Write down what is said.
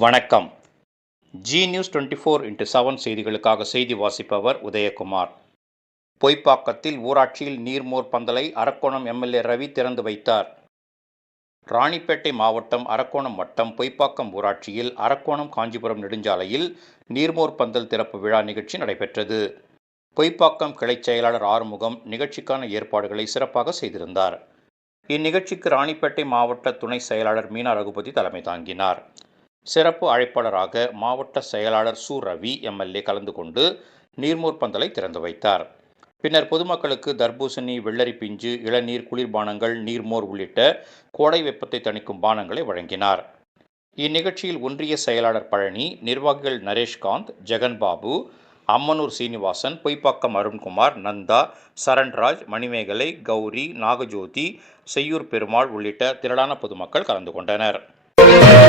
வணக்கம். Zee news twenty four into seven செய்திகளுக்காக செய்தி வாசிப்பவர் உதயகுமார். பொய்ப்பாக்கத்தில் ஊராட்சியில் நீர்மோர் பந்தலை அரக்கோணம் எம்எல்ஏ ரவி திறந்து வைத்தார். ராணிப்பேட்டை மாவட்டம் அரக்கோணம் வட்டம் பொய்ப்பாக்கம் ஊராட்சியில் அரக்கோணம் காஞ்சிபுரம் நெடுஞ்சாலையில் நீர்மோர் பந்தல் திறப்பு விழா நிகழ்ச்சி நடைபெற்றது. பொய்ப்பாக்கம் கிளைச் செயலாளர் ஆறுமுகம் நிகழ்ச்சிக்கான ஏற்பாடுகளை சிறப்பாக செய்திருந்தார். இந்நிகழ்ச்சிக்கு ராணிப்பேட்டை மாவட்ட துணை செயலாளர் மீனா ரகுபதி தலைமை தாங்கினார். சிறப்பு அழைப்பாளராக மாவட்ட செயலாளர் சு. ரவி எம்எல்ஏ கலந்து கொண்டு நீர்மோர் பந்தலை திறந்து வைத்தார். பின்னர் பொதுமக்களுக்கு தர்பூசணி வெள்ளரி பிஞ்சு இளநீர் குளிர்பானங்கள் நீர்மோர் உள்ளிட்ட கோடை வெப்பத்தை தணிக்கும் பானங்களை வழங்கினார். இந்நிகழ்ச்சியில் ஒன்றிய செயலாளர் பழனி நிர்வாகிகள் நரேஷ்காந்த் ஜெகன்பாபு அம்மனூர் சீனிவாசன் பொய்ப்பாக்கம் அருண்குமார் நந்தா சரண்ராஜ் மணிமேகலை கௌரி நாகஜோதி செய்யூர் பெருமாள் உள்ளிட்ட திரளான பொதுமக்கள் கலந்து கொண்டனர். Música